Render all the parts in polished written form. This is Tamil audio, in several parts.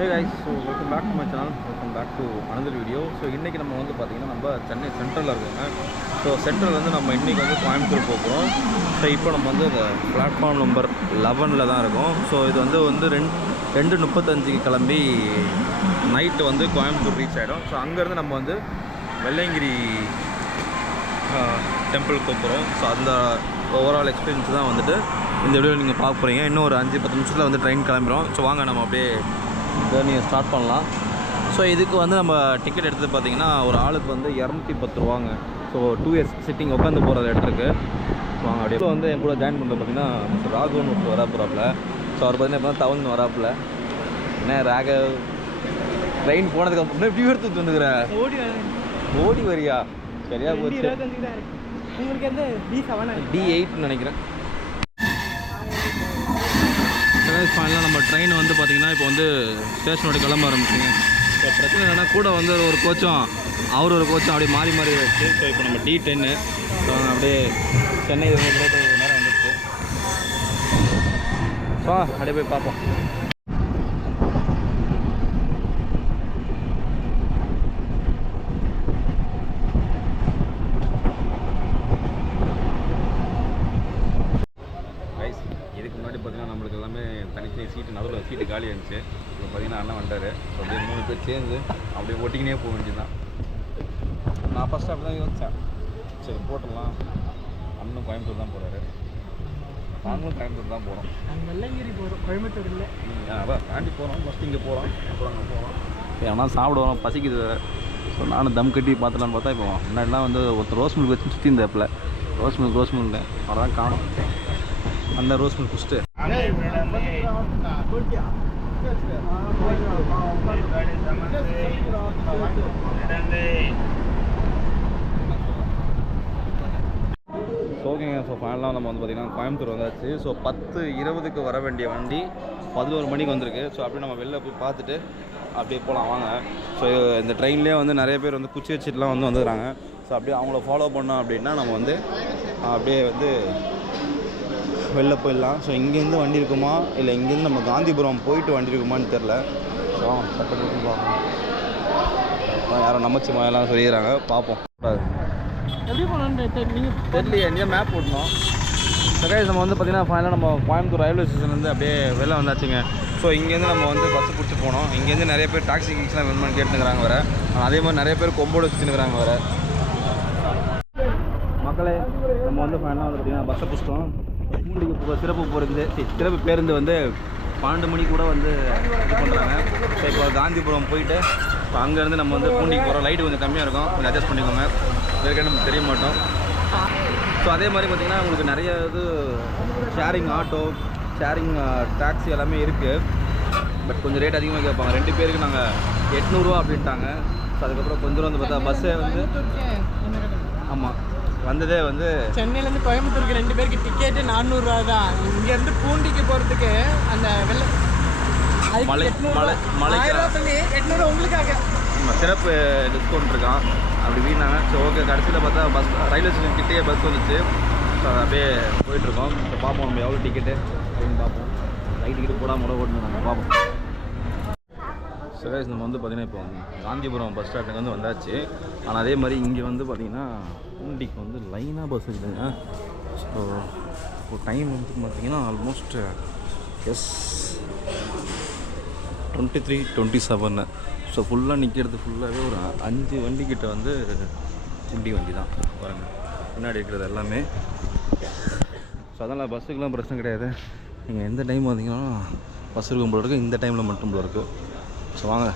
Hey guys, so welcome back to my channel, welcome back to another video. So இன்றைக்கி நம்ம வந்து பார்த்திங்கன்னா நம்ம சென்னை சென்ட்ரலில் இருக்கோங்க. ஸோ சென்ட்ரல் வந்து நம்ம இன்றைக்கி வந்து கோயம்புத்தூர் போகிறோம். ஸோ இப்போ நம்ம வந்து இந்த பிளாட்ஃபார்ம் நம்பர் 11 தான் இருக்கோம். ஸோ இது வந்து 2:35 கிளம்பி நைட்டு வந்து கோயம்புத்தூர் ரீச் ஆகிடும். ஸோ அங்கேருந்து நம்ம வந்து வெள்ளையங்கிரி டெம்பிளுக்கு போகிறோம். ஸோ அந்த ஓவரால் எக்ஸ்பீரியன்ஸ் தான் வந்துட்டு இந்த வீடியோவில் நீங்கள் பார்க்க போகிறீங்க. இன்னும் ஒரு 5-10 நிமிஷத்தில் வந்து ட்ரெயின் கிளம்பிடும். ஸோ வாங்க நம்ம அப்படியே ஜேர்னியை ஸ்டார்ட் பண்ணலாம். ஸோ இதுக்கு வந்து நம்ம டிக்கெட் எடுத்து பார்த்திங்கன்னா ஒரு ஆளுக்கு வந்து 210 ரூபாங்க. ஸோ 2 இயர்ஸ் சிட்டிங் உட்காந்து போகிற இடத்துக்கு வாங்க. அப்படியே வந்து என் கூட ஜாயின் பண்ணுறது பார்த்திங்கன்னா மிஸ்டர் ராகவன் ஒருத்தர் வரா போகிறாப்புல. ஸோ அவர் பார்த்திங்கன்னா இப்போ தான் தவந்து வராப்புல. என்ன ராகவ் ட்ரெயின் போனதுக்கு அப்புறம் எப்படி எடுத்து வந்துக்கிறேன்? ஓடி வரியா? சரியா போச்சு. உங்களுக்கு எந்த D8 நினைக்கிறேன். ஃபைனலாக நம்ம ட்ரெயின் வந்து பார்த்திங்கன்னா இப்போ வந்து ஸ்டேஷனோட கிளம்ப ஆரம்பிச்சுங்க. ஸோ பிரச்சனை என்னென்னா கூட வந்து ஒரு கோச்சும் அவர் ஒரு கோச்சும் அப்படியே மாறி மாறி வச்சு. ஸோ இப்போ நம்ம D10. ஸோ அப்படியே சென்னை நேரம் வந்துடுச்சு. ஸோ அப்படியே போய் பார்ப்போம். நம்மளுக்கு எல்லாமே தனித்தனி சீட்டு, நடுவில் சீட்டு காலி இருந்துச்சு. இப்போ பார்த்தீங்கன்னா அண்ணன் வந்தார். ஸோ அப்படியே 3 பேர் சேர்ந்து அப்படியே ஒட்டிக்கினே போக வேண்டியதுதான். நான் ஃபஸ்ட்டு அப்படி தான் யோசித்தேன், சரி போட்டுடலாம். அண்ணனும் கோயம்புத்தூர் தான் போகிறாரு, நாங்களும் கோயம்புத்தூர் தான் போகிறோம். வெள்ளையங்கிரி போகிறோம், கோயம்புத்தூர் இல்லை. அதான் தாண்டி போகிறோம். ஃபஸ்ட்டு இங்கே போகிறோம், அப்புறம் அங்கே போகிறோம். ஏன்னா சாப்பிடுவோம், பசிக்குது வேறு. ஸோ நானும் தம் கட்டி பார்த்துலான்னு பார்த்தா இப்போ முன்னாடிலாம் வந்து ஒருத்தர் ரோஸ் மில்க் வச்சு சுற்றி இருந்தாப்பில் ரோஸ் மில்க் அதான் காணும். அந்த ரோஸ் மில்க் குடிச்சிட்டு ஓகேங்க. ஸோ ஃபைனலாக நம்ம வந்து பார்த்திங்கன்னா கோயம்புத்தூர் வந்தாச்சு. ஸோ 10:20க்கு வர வேண்டிய வண்டி 11 மணிக்கு வந்திருக்கு. ஸோ அப்படியே நம்ம வெளில போய் பார்த்துட்டு அப்படியே போகலாம் வாங்க. ஸோ இந்த ட்ரெயின்லேயே வந்து நிறைய பேர் வந்து குச்சி வச்சுட்டுலாம் வந்துடுறாங்க. ஸோ அப்படியே அவங்கள ஃபாலோ பண்ணோம் அப்படின்னா நம்ம வந்து அப்படியே வந்து வெளில போயிடலாம். ஸோ இங்கேருந்து வண்டி இருக்குமா இல்லை இங்கேருந்து நம்ம காந்திபுரம் போயிட்டு வண்டி இருக்குமான்னு தெரில. ஸோ சட்டப்பட்டு பார்ப்போம். யாரும் நமச்சிமா எல்லாம் சொல்லிடுறாங்க, பார்ப்போம். எப்படி போகணுன்னு தெரியலையே, எங்கேயா மேப் போட்டணும். சரி, நம்ம வந்து பார்த்திங்கன்னா ஃபைனலாக நம்ம கோயம்புத்தூர் ரயில்வே ஸ்டேஷன்லேருந்து அப்படியே வெளில வந்தாச்சுங்க. ஸோ இங்கேருந்து நம்ம வந்து பஸ்ஸு பிடிச்சி போனோம். இங்கேருந்து நிறைய பேர் டாக்ஸி கிக்ஸ்லாம் வேணுமான்னு கேட்டுக்கிறாங்க வேறு. அதே மாதிரி நிறைய பேர் கொம்போடு சுற்றினுக்கிறாங்க வேறு. மக்களே, நம்ம வந்து ஃபைனலாக வந்து பார்த்திங்கன்னா பஸ்ஸை பிடிச்சிட்டோம். சிறப்பு பேருந்து வந்து 12 மணிக்கு கூட வந்து இது பண்ணுறாங்க. ஸோ இப்போ காந்திபுரம் போயிட்டு இப்போ அங்கேருந்து நம்ம வந்து பூண்டிக்கு போகிறோம். லைட்டு கொஞ்சம் கம்மியாக இருக்கும், கொஞ்சம் அட்ஜஸ்ட் பண்ணிக்கோங்க. ஏற்கனவே நமக்கு தெரிய மாட்டோம். ஸோ அதே மாதிரி பார்த்திங்கன்னா உங்களுக்கு நிறைய இது ஷேரிங் ஆட்டோ, ஷேரிங் டாக்ஸி எல்லாமே இருக்குது. பட் கொஞ்சம் ரேட் அதிகமாக கேட்பாங்க. 2 பேருக்கு நாங்கள் 800 ரூபா அப்படின்ட்டாங்க. ஸோ அதுக்கப்புறம் கொஞ்சம் வந்து பார்த்தா பஸ்ஸே வந்து ஆமாம் வந்ததே வந்து சென்னையிலேருந்து கோயம்புத்தூருக்கு 2 பேருக்கு டிக்கெட்டு 400 ரூபா தான். இங்கேருந்து பூண்டிக்கு போகிறதுக்கு அந்த மலை 800 உங்களுக்காக சிறப்பு டிஸ்கவுண்ட் இருக்கான் அப்படி வீணாங்க. ஸோ ஓகே, கடைசியில் பார்த்தா பஸ் ரயில்வே ஸ்டேஷன் கிட்டேயே பஸ் வந்துச்சு. ஸோ அதை அப்படியே போயிட்டுருக்கோம். ஸோ பார்ப்போம் நம்ம எவ்வளோ டிக்கெட்டு அப்படின்னு பார்ப்போம். ரைட் டிக்கெட்டு போடாமல் ஓடணும் நம்ம பார்ப்போம். சரி, நம்ம வந்து பார்த்திங்கன்னா இப்போ காந்திபுரம் பஸ் ஸ்டாண்டுக்கு வந்து வந்தாச்சு. ஆனால் அதே மாதிரி இங்கே வந்து பார்த்திங்கன்னா பூண்டிக்கு வந்து லைனாக பஸ் இருக்குதுங்க. ஸோ இப்போ டைம் வந்து பார்த்திங்கன்னா ஆல்மோஸ்ட் 23:27. ஸோ ஃபுல்லாக நிற்கிறது ஃபுல்லாகவே ஒரு 5 வண்டிக்கிட்ட வந்து பூண்டி வண்டி தான் பாருங்க, பின்னாடி இருக்கிறது எல்லாமே. ஸோ அதனால் பஸ்ஸுக்கெலாம் பிரச்சனை கிடையாது. நீங்கள் எந்த டைம் வந்தீங்கன்னா பஸ் இருக்கும் போல இருக்குது, இந்த டைமில் மட்டும் போல இருக்குது. ஸோ வாங்க.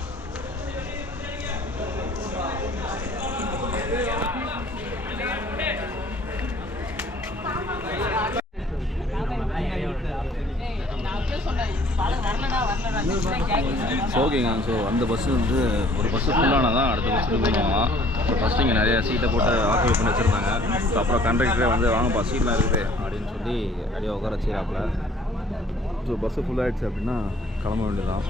ஓகேங்க. ஸோ அந்த பஸ்ஸு வந்து ஒரு பஸ்ஸு ஃபுல்லானால் தான் அடுத்த பஸ்ஸுக்கு பண்ணுவாங்க. ஸோ ஃபஸ்ட்டு இங்கே நிறையா சீட்டை போட்டு ஆக்குபை பண்ணி வச்சுருந்தாங்க. ஸோ அப்புறம் கண்டக்டரே வந்து வாங்கப்பா சீட்லாம் இருக்குது அப்படின்னு சொல்லி நிறையா உட்கார வச்சுக்கிறாப்புல. ஸோ பஸ்ஸு ஃபுல்லாகிடுச்சு அப்படின்னா கிளம்ப வேண்டியதான்.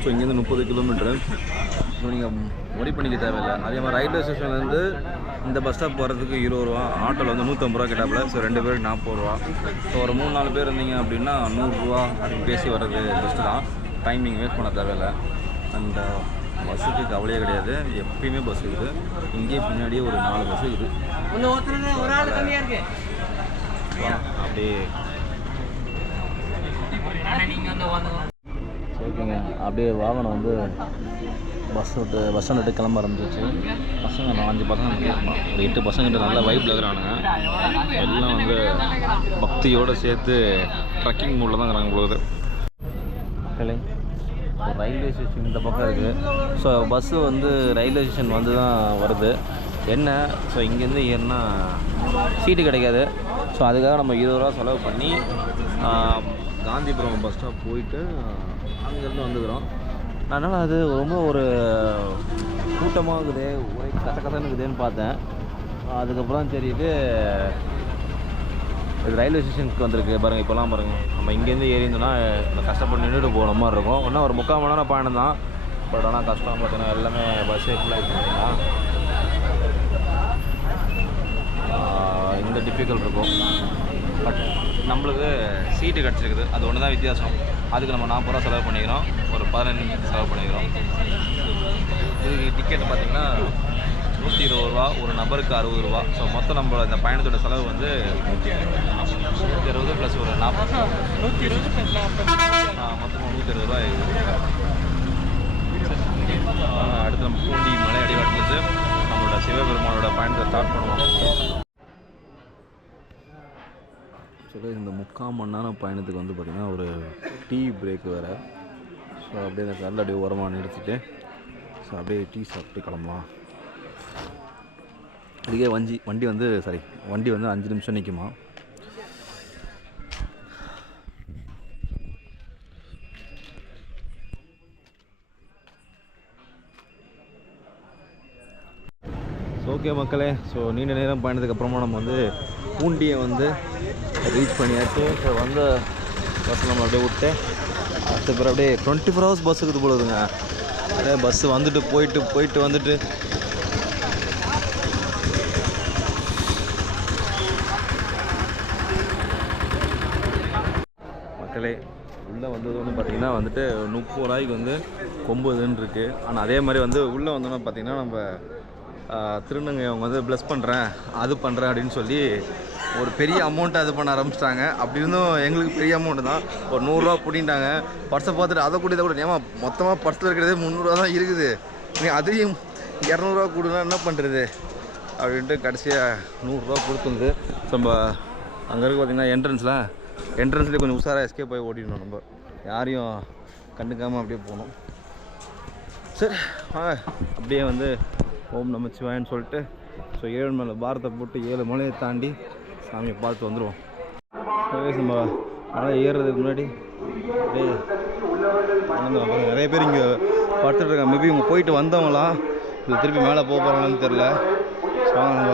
ஸோ இங்கேருந்து 30 கிலோமீட்டரு. ஸோ நீங்கள் ஒரி பண்ணிக்க தேவையில்லை. அதே மாதிரி ரயில்வே ஸ்டேஷன்லேருந்து இந்த பஸ் ஸ்டாப் போகிறதுக்கு 20 ரூபா, ஆட்டோவில் வந்து 150 ரூபா கேட்டாப்புல. ஸோ 2 பேருக்கு 40 ரூபா. ஸோ ஒரு 3-4 பேர் இருந்தீங்க அப்படின்னா 100 ரூபா அப்படின்னு பேசி வர்றது பெஸ்ட்டு தான். டைம் நீங்கள் வேஸ்ட் பண்ண தேவையில்லை. அண்ட் பஸ்ஸுக்கு கவலையே கிடையாது, எப்பயுமே பஸ் இருக்குது. இங்கேயே பின்னாடியே ஒரு 4 பஸ் இருக்குது. அப்படியே ஓகேங்க. அப்படியே வாகனம் வந்து பஸ் ஸ்டாண்ட் விட்டு கிளம்ப ஆரம்பிச்சிச்சு. பசங்க 5 பசங்க ஒரு 8 பசங்கிட்ட நல்ல வைப்பில் இருக்கிறானுங்க. எல்லாம் வந்து பக்தியோடு சேர்த்து ட்ரக்கிங் மூடில் தான் இருக்கிறாங்க பொழுது. ரயில்வே ஸ்டேஷன் இந்த பக்கம் இருக்குது. ஸோ பஸ்ஸு வந்து ரயில்வே ஸ்டேஷன் வந்து தான் வருது. என்ன ஸோ இங்கேருந்து ஏன்னா சீட்டு கிடைக்காது. ஸோ அதுக்காக நம்ம 20 ரூபா செலவு பண்ணி காந்திபுரம் பஸ் ஸ்டாப் போயிட்டு அங்கேருந்து வந்துக்கிறோம். அதனால் அது ரொம்ப ஒரு கூட்டமாக இருக்குது, ஒரே கசகசன்னு இருக்குதுன்னு பார்த்தேன். அதுக்கப்புறம் தெரியுது இது ரயில்வே ஸ்டேஷனுக்கு வந்திருக்கு பாருங்கள். இப்போலாம் பாருங்கள், நம்ம இங்கேருந்து ஏறி இருந்தோன்னா கஷ்டப்பட்டு நின்றுட்டு போகிற மாதிரி இருக்கும். இன்னும் ஒரு 3/4 மணி நேரம் பயணம் தான். பட் ஆனால் கஷ்டம் பார்த்தீங்கன்னா எல்லாமே பஸ்ஸே ஃபுல்லாக பார்த்தீங்கன்னா இந்த டிஃபிகல்ட் இருக்கும். பட் நம்மளுக்கு சீட்டு கிடச்சிருக்குது, அது ஒன்று தான் வித்தியாசம். அதுக்கு நம்ம 40 ரூபா செலவு பண்ணிக்கிறோம், ஒரு 15 நிமிஷம் செலவு பண்ணிக்கிறோம். இதுக்கு டிக்கெட் பார்த்திங்கன்னா 120 ரூபா, ஒரு நபருக்கு 60 ரூபா. ஸோ மொத்தம் நம்ம இந்த பயணத்தோட செலவு வந்து 120 ப்ளஸ் ஒரு 40, 120 மொத்தமாக 120 ரூபா ஆகிடுது. அடுத்து நம்ம பூண்டி மலை அடிவாரத்துலேருந்து நம்மளோட சிவபெருமானோட பயணத்தை ஸ்டார்ட் பண்ணுவோம். ஆக்சுவலாக இந்த 3/4 மணி நேரம் பயணத்துக்கு வந்து பார்த்திங்கன்னா ஒரு டீ பிரேக் வேறு. ஸோ அப்படியே இந்த கடலில் அப்படியே ஓரமாக நிறுத்திட்டு ஸோ அப்படியே டீ சாப்பிட்டு கிளம்பலாம். இதுக்கே வண்டி வந்து 5 நிமிஷம் நிற்குமா. ஓகே மக்களே, ஸோ நீண்ட நேரம் பயணத்துக்கு அப்புறமா நம்ம வந்து பூண்டியை வந்து ரீச் பண்ணியாச்சு. ஸோ வந்து பஸ் நம்ம அப்படியே விட்டு அதுக்கப்புறம் அப்படியே 24 ஹவர்ஸ் பஸ் இருக்குது போடுதுங்க. அப்படியே பஸ்ஸு வந்துட்டு போயிட்டு வந்துட்டு மக்களே உள்ளே வந்ததுன்னு பார்த்திங்கன்னா வந்துட்டு 30 ரூபாய்க்கு வந்து கொம்புதுன்னு இருக்குது. ஆனால் அதே மாதிரி வந்து உள்ளே வந்தோன்னா பார்த்திங்கன்னா நம்ம திருநங்கை அவங்க வந்து ப்ளஸ் பண்ணுறேன் அது பண்ணுறேன் அப்படின்னு சொல்லி ஒரு பெரிய அமௌண்ட்டை அது பண்ண ஆரம்பிச்சிட்டாங்க. அப்படி இருந்தும் எங்களுக்கு பெரிய அமௌண்ட்டு தான், ஒரு 100 ரூபா பிடிட்டாங்க. பர்ஸை பார்த்துட்டு அதை கூட இதை கூட ஏமா மொத்தமாக பர்ஸில் இருக்கிறதே 300 ரூபா தான் இருக்குது, நீ அதையும் 200 ரூபா கொடுனா என்ன பண்ணுறது அப்படின்ட்டு கடைசியாக 100 ரூபா கொடுத்துருந்து. ஸோ நம்ம அங்கே இருக்க பார்த்திங்கன்னா என்ட்ரன்ஸ்லேயே கொஞ்சம் உஷாராக எஸ்கேப் போய் ஓட்டிடணும். நம்ம யாரையும் கண்டுக்காமல் அப்படியே போகணும். சரி வாங்க அப்படியே வந்து ஓம் நமச்சிவாயன்னு சொல்லிட்டு ஸோ 7 மலை பாரத்தை போட்டு 7 மலையை தாண்டி சாமியை பார்த்து வந்துடுவோம். நம்ம மலை ஏறுறதுக்கு முன்னாடி அப்படியே நிறைய பேர் இங்கே படுத்துட்டு இருக்காங்க. மேபி இவங்க போயிட்டு வந்தவங்களாம் இது திருப்பி மேலே போக போகிறாங்கன்னு தெரில. ஸோ நம்ம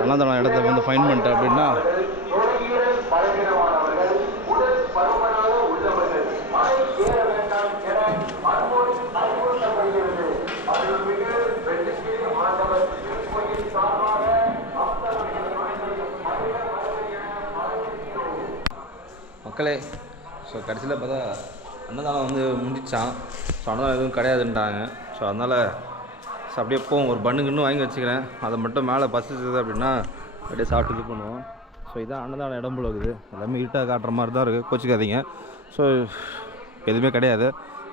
அண்ணாந்தரம் இடத்த வந்து ஃபைன் பண்ணிட்டேன் அப்படின்னா மக்களே. ஸோ கடைசியில் பார்த்தா அன்னதானம் வந்து முடிச்சான். ஸோ அன்னதானம் எதுவும் கிடையாதுன்ட்டாங்க. ஸோ அதனால் அப்படியே போவோம், ஒரு பண்ணுக்குன்னு வாங்கி வச்சுக்கிறேன். அதை மட்டும் மேலே பசிச்சது அப்படின்னா அப்படியே சாப்பிட்டு இது பண்ணுவோம். ஸோ இதான் அன்னதானம் இடம் போல இருக்குது. எல்லாமே இருட்டாக காட்டுற மாதிரி தான் இருக்குது, கோச்சிக்காதீங்க. ஸோ எதுவுமே கிடையாது.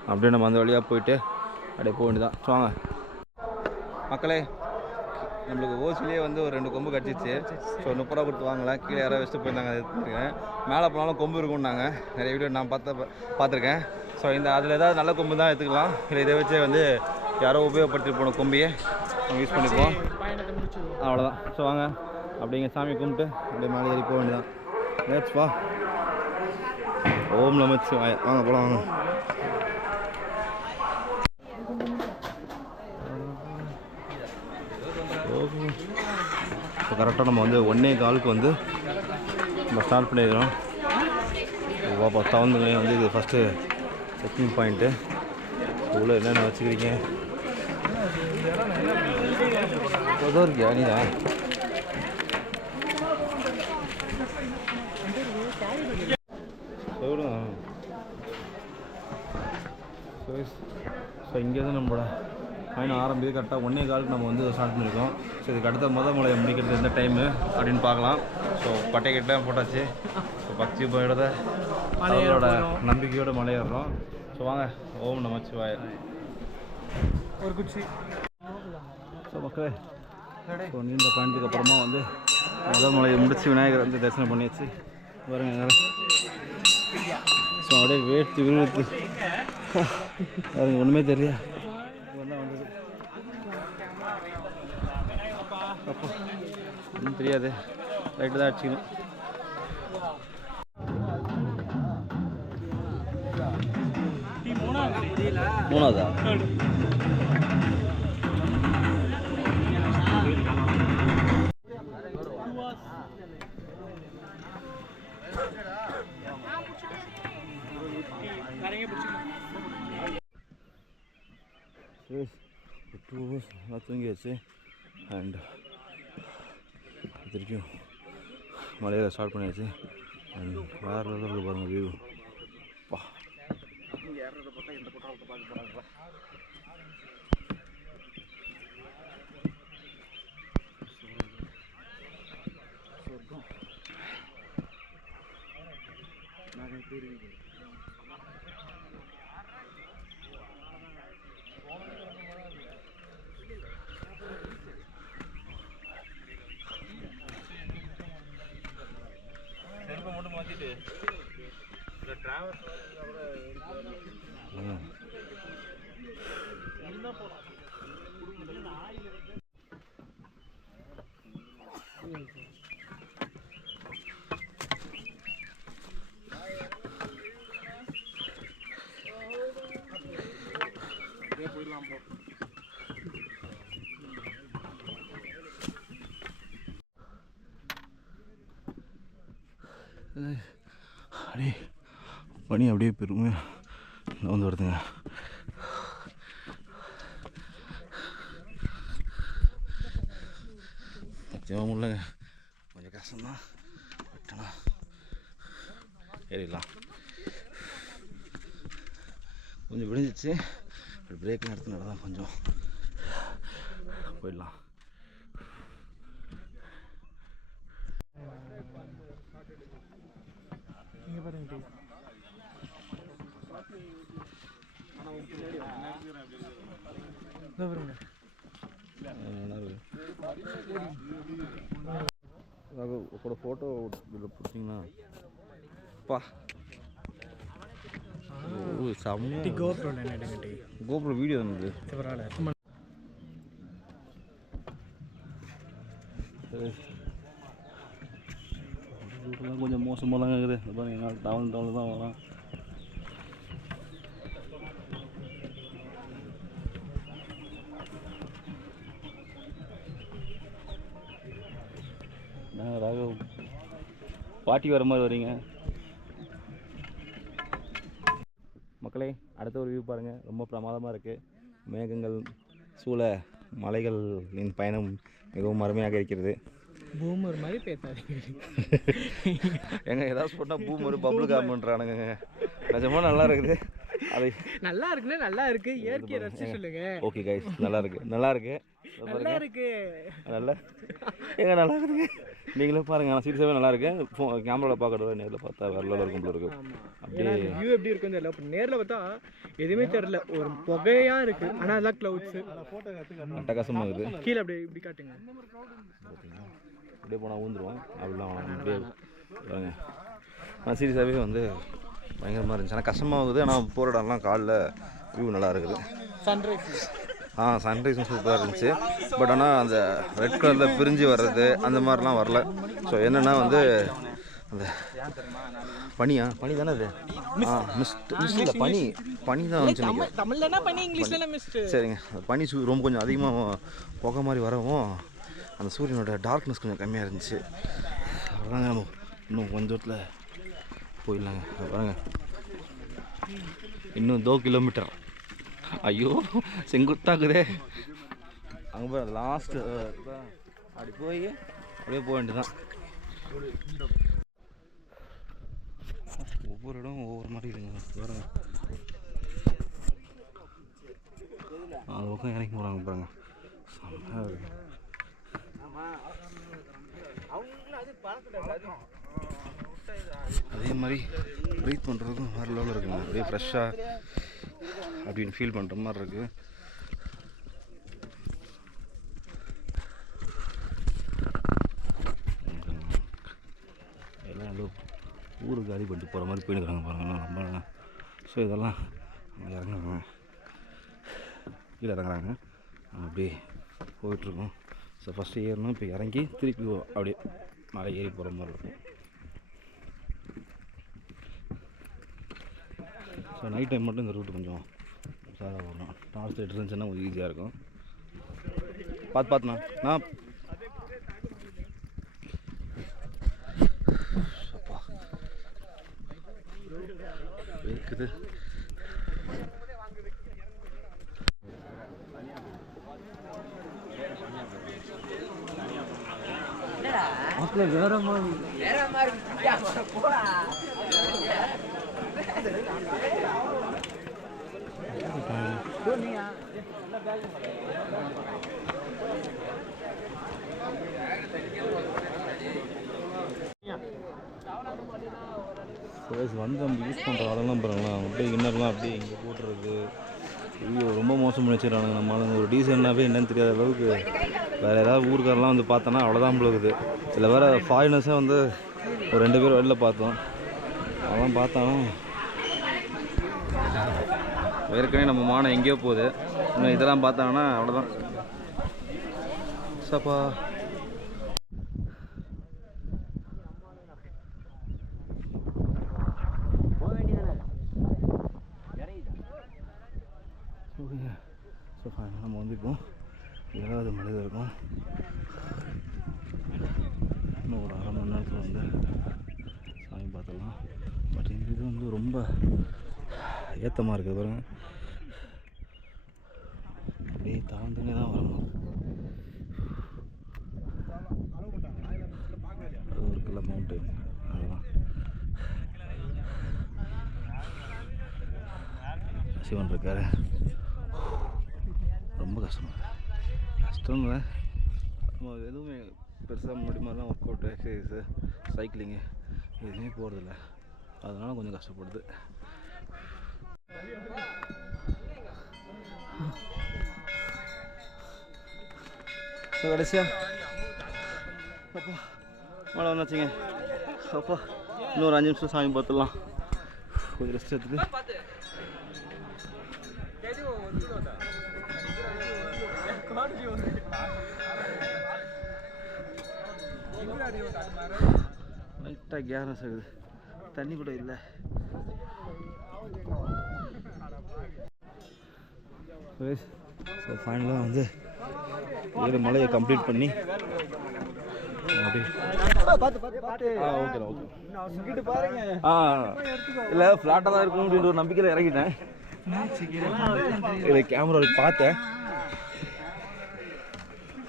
அப்படியே நம்ம அந்த வழியாக போயிட்டு அப்படியே போக வேண்டியதான். ஸோ வாங்க மக்களே, நம்மளுக்கு ஓசிலே வந்து ஒரு 2 கொம்பு கிடச்சிச்சு. ஸோ 30 ரூபா கொடுத்து வாங்கலாம். கீழே யாராவது வச்சுட்டு போயிருந்தாங்க, அதை எடுத்துருக்கேன். மேலே போனாலும் கொம்பு இருக்கும்னாங்க, நிறைய வீடியோ நான் பார்த்துருக்கேன். ஸோ அதில் ஏதாவது நல்ல கொம்பு தான் எடுத்துக்கலாம், இல்லை இதை வச்சே வந்து யாரோ உபயோகப்படுத்திட்டு போன கொம்பியை நம்ம யூஸ் பண்ணிப்போம். அவ்வளோதான். ஸோ வாங்க அப்படிங்க சாமி கும்பிட்டு அப்படியே மேலே ஏறி போக வேண்டியதான். லெட்ஸ் வா. ஓம் நமச்சிவாய. வாங்க போகலாம் வாங்க. இப்போ கரெக்டாக நம்ம வந்து 1:15 வந்து நம்ம ஸ்டார்ட் பண்ணிடுறோம். பாப்பா தவந்துங்களே வந்து இது ஃபஸ்ட்டு செக்கிங் பாயிண்ட்டு. இவ்வளோ என்னென்ன வச்சுக்கிறீங்க ஏதோ இருக்கியா நீதான் ஸோ இங்கேருந்து நம்மளோட பயணம் ஆரம்பிது. கரெக்டாக 1:15 நம்ம வந்து ஸ்டார்ட் பண்ணியிருக்கோம். ஸோ இதுக்கு அடுத்த மலையை முடிக்கிறது எந்த டைமு அப்படின்னு பார்க்கலாம். ஸோ பட்டைக்கிட்ட போட்டாச்சு. ஸோ பக்தி போயிடுறத அவரோட நம்பிக்கையோட மலையேறோம். ஸோ வாங்க, ஓம் நமச்சிவாய. ஒரு குச்சி. ஸோ மக்களே, ஸோ நீண்ட பயணத்துக்கு அப்புறமா வந்து மலையை முடிச்சு விநாயகர் வந்து தரிசனம் பண்ணியாச்சு. பாருங்க, ஸோ அப்படியே வேர்த்து விழுத்து பாருங்க, ஒன்றுமே தெரியல. வந்தது அப்போ ஒன்றும் தெரியாது, ரைட்டு தான் அடிச்சுக்கணும். மூணாவதா? தூங்கியாச்சு. அண்ட் திருப்பியும் மலையில் ஸ்டார்ட் பண்ணியாச்சு. அண்ட் வேறு லெவலில் பாருங்கள் வியூ. பா ஏறதை பார்த்தா எந்த போட்டால் பார்க்க போகிறாங்களா. சொர்க்கம் நிறைய பேர் செருப்பை மட்டும் மாற்றிட்டு இந்த டிராவல்ஸ் போயிடலாம். அப்படியே பனி அப்படியே பெருமையாக வந்து வருதுங்க. சத்தியமாக முடியலங்க, கொஞ்சம் கஷ்டம்தான். விட்டனா ஏறிடலாம். கொஞ்சம் விடிஞ்சிச்சு, பிரேக் நடத்தினால தான் கொஞ்சம் போயிடலாம். ஒரு ஃபோட்டோ இதில் பிடிச்சிங்கன்னா பா செம்மையாக கோப்ரோ வீடியோ இருந்தது. கொஞ்சம் மோசமாலாம் இருக்குது. அதான் எங்கள் டவுன் தான் வரோம். பாட்டி வர மாதிரி வரீங்க மக்களே. அடுத்த ஒரு வியூ பாருங்கள், ரொம்ப பிரமாதமாக இருக்குது. மேகங்கள் சூழ மலைகளின் பயணம் மிகவும் அருமையாக இருக்கிறது. பூமர் மாதிரி பேசாதீங்க எங்க ஏதாவது சொன்னால் பூமர் பப்ளு காமெண்ட்றானுங்க. நிஜமாக நல்லா இருக்குது. அது நல்லா இருக்குன்னா நல்லா இருக்கு, இயற்கையை ரசிச்சு சொல்லுங்க. ஓகே கைஸ், நல்லா இருக்கு, நல்லா இருக்கு, நல்லா இருக்கு, நல்லா ஏங்க நல்லா இருக்குதுங்க. நீங்களே பாருங்க, நான் சீரியஸாகவே நல்லா இருக்கு. கேமராவில் பார்க்கறத நேரில் பார்த்தா வேற லெவலில் இருக்கும் போல இருக்கு. அப்படியே வியூ எப்படி இருக்குன்னு தெரியல. இப்போ நேரில் பார்த்தா எதுவுமே தெரியல, ஒரு புகையா இருக்கு. ஆனால் அதெல்லாம் க்ளவுட்ஸ். அட்டகாசமாக இருக்குது. கீழே அப்படியே இப்படி காட்டுங்க. அப்படியே போனால் ஊந்துருவோம். அப்படிலாம் அப்படியே பாருங்க. நான் சீரியஸாகவே வந்து பயங்கரமாக இருந்துச்சு. ஆனால் கஷ்டமாக இருக்குது. ஆனால் போகிற இடம்லாம் காலில் வியூ நல்லா இருக்குது. சன்ரைஸ் சன்ரைஸும் சூப்பராக இருந்துச்சு. பட் ஆனால் அந்த ரெட் கலரில் பிரிஞ்சு வர்றது அந்த மாதிரிலாம் வரல. ஸோ என்னென்னா வந்து அந்த பனி தானே அது. மிஸ்ட் இல்லை, பனி தான் வந்துச்சு. தமிழ்லனா பனி, இங்கிலீஷ்ல மிஸ்ட். சரிங்க, பனி ரொம்ப கொஞ்சம் அதிகமாக புகை மாதிரி வரவும் அந்த சூரியனோட டார்க்னஸ் கொஞ்சம் கம்மியாக இருந்துச்சு. அதாங்க நம்ம இன்னும் கொஞ்சம் தூரத்தில் போயிடலாங்க. பாருங்க, இன்னும் 2 கிலோமீட்டர். ஐயோ செங்குத்தாக்குதே. அங்கே போய் அது லாஸ்ட்டு அப்படி போய் அப்படியே போக வேண்டியதான். ஒவ்வொரு இடம் ஒவ்வொரு மாதிரி இருக்குங்க. பாருங்க, அது பக்கம் இறங்கி போகிறாங்க பாருங்க. செம்மையாக இருக்கு. அதே மாதிரி ப்ரீத் பண்ணுறதுக்கும் வேறு லெவலில் இருக்குங்க. அப்படியே ஃப்ரெஷ்ஷாக அப்படின்னு ஃபீல் பண்ணுற மாதிரி இருக்குது. எல்லாம் ஏதோ ஊருக்கு காலி பண்ணிட்டு போகிற மாதிரி போயிடுறாங்க பாருங்க ரொம்ப. ஸோ இதெல்லாம் அங்கே இறங்குறாங்க, கீழே இறங்குறாங்க, அப்படியே போயிட்டுருக்கோம். ஸோ ஃபஸ்ட்டு ஏறணும், இப்போ இறங்கி திருப்பி அப்படியே மலை ஏறி போகிற மாதிரி இருக்கும். ஸோ நைட் டைம் மட்டும் இந்த ரூட்டு கொஞ்சம் சாராக வரணும். டார்ச் லைட் இருந்துச்சுன்னா கொஞ்சம் ஈஸியாக இருக்கும். பார்த்துண்ணா நான் இருக்குது. வேற மாதிரி வந்து நம்ம யூஸ் பண்ணுற அதெல்லாம் பாருங்களா, அப்படியே இன்னர்லாம் அப்படியே இங்கே போட்டுருக்கு. ஐயோ ரொம்ப மோசம் பண்ணி வச்சுருக்கானுங்க. நம்ம ஒரு டீசெண்டாகவே என்னன்னு தெரியாத அளவுக்கு. வேறு ஏதாவது ஊருக்காரெலாம் வந்து பார்த்தோன்னா அவ்வளோதான் போகுது. இதில் வேறு ஃபாரினர்ஸே வந்து ஒரு 2 பேர் வெளில பார்த்தோம். அதெல்லாம் பார்த்தாலும் ஏற்கனவே நம்ம மானம் எங்கேயோ போகுது. இன்னும் இதெல்லாம் பார்த்தாங்கன்னா அவ்வளோதான். சப்பா ஓகேங்க. ஸோ நம்ம வந்து இப்போ 7வது மலையில் இருக்கோம். இன்னும் ஒரு 1/2 மணி நேரத்தில் வந்து சாமி பார்த்துக்கலாம். பட் இந்த இது வந்து ரொம்ப ஏற்றமாக இருக்குது பாருங்க. அப்படியே தாழ்ந்துனே தான் வரணும். அது ஒரு கிலோ மவுண்டன் அதெல்லாம் சிவன் இருக்காரு. ரொம்ப கஷ்டம் இல்லை. நம்ம எதுவுமே பெருசாக முன்னாடி மாதிரிலாம் ஒர்க் அவுட், எக்ஸசைஸு, சைக்கிளிங்கு எதுவுமே போகிறதில்ல. அதனால் கொஞ்சம் கஷ்டப்படுது. ஸோ கடைசியாக அப்பா மழை வந்தாச்சுங்க. அப்பா இன்னும் ஒரு 5 நிமிஷம் சாமி பார்த்துடலாம். கொஞ்சம் ரெஸ்ட் எடுத்துட்டு லைட்டாக கேர்னஸ் ஆகுது. தண்ணி கூட இல்லை. ஸோ ஃபைனலாக வந்து 7 மலையை கம்ப்ளீட் பண்ணி இல்லை ஃப்ளாட்டாக தான் இருக்கும் அப்படின்ற ஒரு நம்பிக்கையில் இறங்கிட்டேன். இதை கேமராவில் பார்த்தேன்.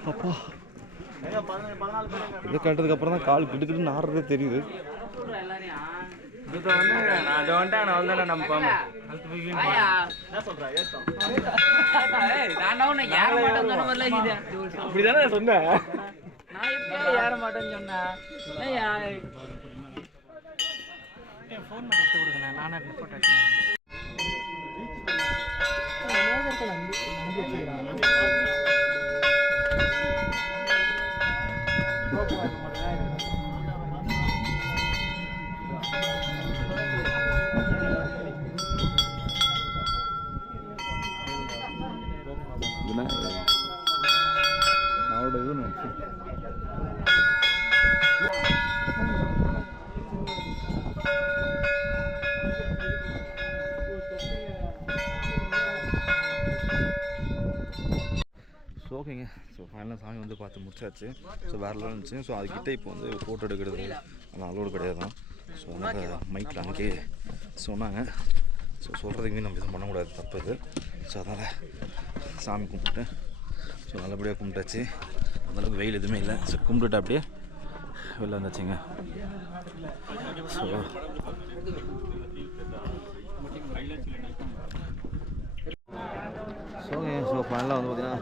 அப்பா இதை கட்டுறதுக்கு அப்புறம் தான் கால் கிட்டுக்கிட்டு ஆடுறதே தெரியுது. அப்படிதானே சொன்னேன். ஏற மாட்டேன்னு சொன்னேன். ஃபோன் பண்ணி எடுத்து கொடுங்க, நானே ரிப்போர்ட் எடுத்து. அவரோட இது நினச்சி ஸோ ஓகேங்க. ஸோ ஃபைனலாக சாமி வந்து பார்த்து முடிச்சாச்சு. ஸோ வேறெல்லாம் இருந்துச்சு. ஸோ அதுக்கிட்ட இப்போ வந்து ஃபோட்டோ எடுக்கிறது அதெல்லாம் அலோடு கிடையாது தான். ஸோ அதனால் மைக்கில் அங்கேயே சொன்னாங்க. ஸோ சொல்கிறதுக்குமே நம்ம எதுவும் பண்ணக்கூடாது, தப்பு இது. ஸோ அதனால் சாமி கும்பிட்டு ஸோ நல்லபடியாக கும்பிட்டாச்சு. அந்தளவுக்கு வெயில் எதுவுமே இல்லை. ஸோ கும்பிட்டுட்டு அப்படியே வெளில வந்தாச்சுங்க. ஸோ ஸோ ஸோ ஃபைனலாக வந்து பார்த்திங்கன்னா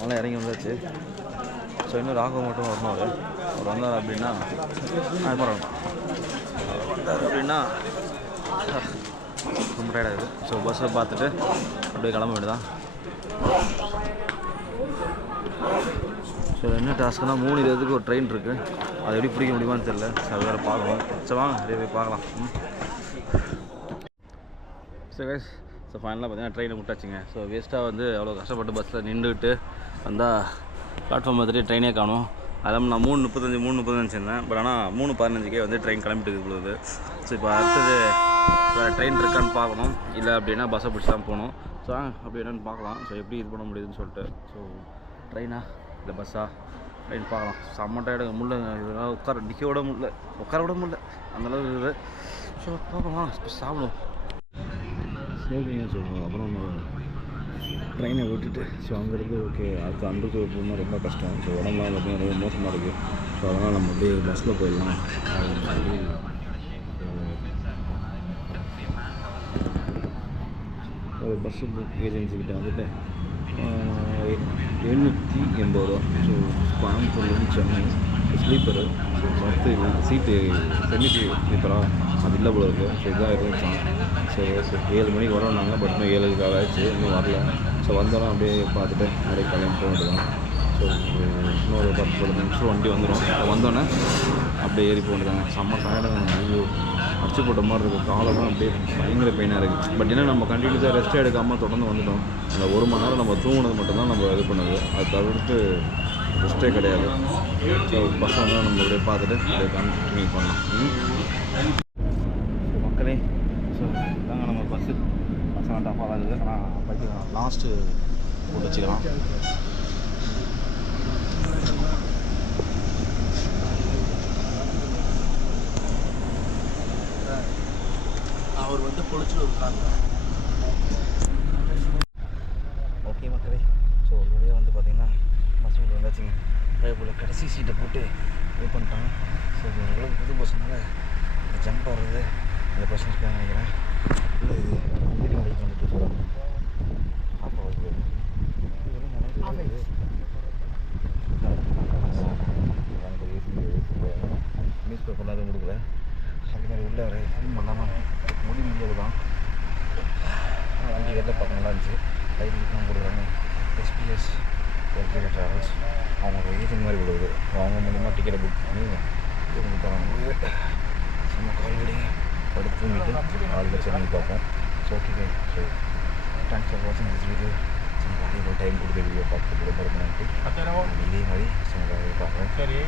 நல்லா இறங்கி வந்தாச்சு. ஸோ இன்னும் ராகவ் மட்டும் வரணும். அவர் வந்தார் அப்படின்னா பரவாயில்ல வந்தார் அப்படின்னா ரொம்ப டயர்டாகுது. ஸோ பஸ்ஸை பார்த்துட்டு அப்படியே கிளம்ப வேண்டியதான். ஸோ என்ன டாஸ்க்குனால் 3:20 ஒரு ட்ரெயின் இருக்குது. அது எப்படி பிடிக்க முடியுமான்னு தெரியல. ஸோ அது வேறு பார்க்கணும். சரி வாங்க அப்படியே போய் பார்க்கலாம். சரி கைஸ், ஸோ ஃபைனலாக பார்த்தீங்கன்னா ட்ரெயினை விட்டாச்சுங்க. ஸோ வேஸ்ட்டாக வந்து அவ்வளோ கஷ்டப்பட்டு பஸ்ஸில் நின்றுக்கிட்டு வந்தால் பிளாட்ஃபார்ம் பார்த்துட்டு ட்ரெயினே காணும். அதெல்லாம் நான் 3:35 இருந்தேன். பட் ஆனால் 3:15 வந்து ட்ரெயின் கிளம்பிட்டு இருக்குது. ஸோ இப்போ அடுத்தது வேறு ட்ரெயின் இருக்கான்னு பார்க்கணும். இல்லை அப்படின்னா பஸ்ஸை பிடிச்சி தான் போகணும். ஸோ அப்படி என்னென்னு பார்க்கலாம். ஸோ எப்படி இது பண்ண முடியுதுன்னு சொல்லிட்டு. ஸோ ட்ரெயினா இல்லை பஸ்ஸா ட்ரெயின் பார்க்கலாம். செம்ம டயர்டு முடியல. இதெல்லாம் உட்கார விட முடியல அந்தளவுக்கு இருக்குது. ஸோ பார்க்கலாம். சாப்பிடும் சரிங்க. ஸோ அப்புறம் ட்ரெயினை விட்டுட்டு ஸோ அங்கேருந்து ஓகே அடுத்து அண்டருக்கு போகணும்னா ரொம்ப கஷ்டம். ஸோ உடம்புலாம் பார்த்தீங்கன்னா ரொம்ப மோசமாக இருக்குது. ஸோ அதனால் நம்ம அப்படியே பஸ்ஸில் போயிடலாம் அப்படின்னு சொல்லி ஒரு பஸ் புக் ஏஜென்சிக்கிட்ட வந்துட்டு 780 ரூபா. ஸோ கோயம்புத்தூர்லேருந்து சென்னை ஸ்லீப்பரு. ஸோ பர்த்து சீட்டு செமி ஸ்லீப்பராக அது இல்லை போல இருக்குது. ஸோ இதாக இருந்துச்சான். ஸோ 7 மணிக்கு வரோம்னாங்க. பட் இன்னும் 7 ஆகிடுச்சு, இன்னும் வரல. ஸோ வந்தோன்னா அப்படியே பார்த்துட்டு அப்படியே கிளம்பி போக வேண்டியதான். ஸோ இன்னொரு 10 நிமிஷம் வண்டி வந்துடும். வந்தோன்னே அப்படியே ஏறி போக வேண்டியதாங்க. செம்ம டயர்டாக ஐயோ அடிச்சு போட்ட மாதிரி இருக்குது. காலெல்லாம் அப்படியே பயங்கர பெயினாக இருக்குது. பட் ஏன்னா நம்ம கண்டினியூஸாக ரெஸ்ட் எடுக்காமல் தொடர்ந்து வந்துட்டோம். அந்த 1 மணி நேரம் நம்ம தூங்கினது மட்டும்தான் நம்ம இது பண்ணது. அது தவிர்த்து ரெஸ்ட்டே கிடையாது. ஸோ பஸ் வந்தால் நம்ம அப்படியே பார்த்துட்டு அப்படியே கண்டினியூ பண்ணலாம். மக்களே ஸோ தாங்க நம்ம பஸ்ஸு டஃபாக தான் இருக்குது. ஆனால் பார்த்திங்கன்னா லாஸ்ட்டு போட்டு வச்சுக்கலாம். அவர் வந்து பொழிச்சுட்டு இருக்காங்க. ஓகே மக்களே, ஸோ ஒரு வழியாக வந்து பார்த்திங்கன்னா பஸ் உள்ள வந்தாச்சுங்க. ட்ரைவரில் கடைசி சீட்டை போட்டு இது பண்ணிட்டாங்க. ஸோ ஓரளவுக்கு புது பஸ்ஸுனால ஜம்ப் ஆகிறது இந்த பஸ் இருக்கான்னு நினைக்கிறேன். இல்லை இது வீட்டு மணிக்கு வந்துட்டு சொல்கிறாங்க. ஆஃப் ஆகுது நியூஸ் பேப்பர்லாம் எதுவும் கொடுக்கல. அது மாதிரி உள்ளே வர ஃபில்ம் பண்ணாமல் முடிஞ்சது தான். வண்டி வெளில பார்க்க நல்லா இருந்துச்சு. லைட்டுலாம் கொடுக்குறாங்க. எஸ்பிஎஸ் வெல்ஃபேர் ட்ராவல்ஸ் அவங்க ஏஜென்ட் மாதிரி கொடுக்குது. அவங்க மூலிமா டிக்கெட்டை புக் பண்ணி கொடுத்தாங்க. சும்மா கால் விடுங்க படுத்து தூங்கிட்டு ஆளுக்கு சென்னை பார்ப்போம். So okay. So thanks for வாட்சிங் திஸ் வீடியோ. சும்மா வாலிபல் டைம் கொடுத்த வீடியோ பார்த்து ரொம்ப நன்றி. இதே மாதிரி சும்மா பார்க்குறேன். சரி.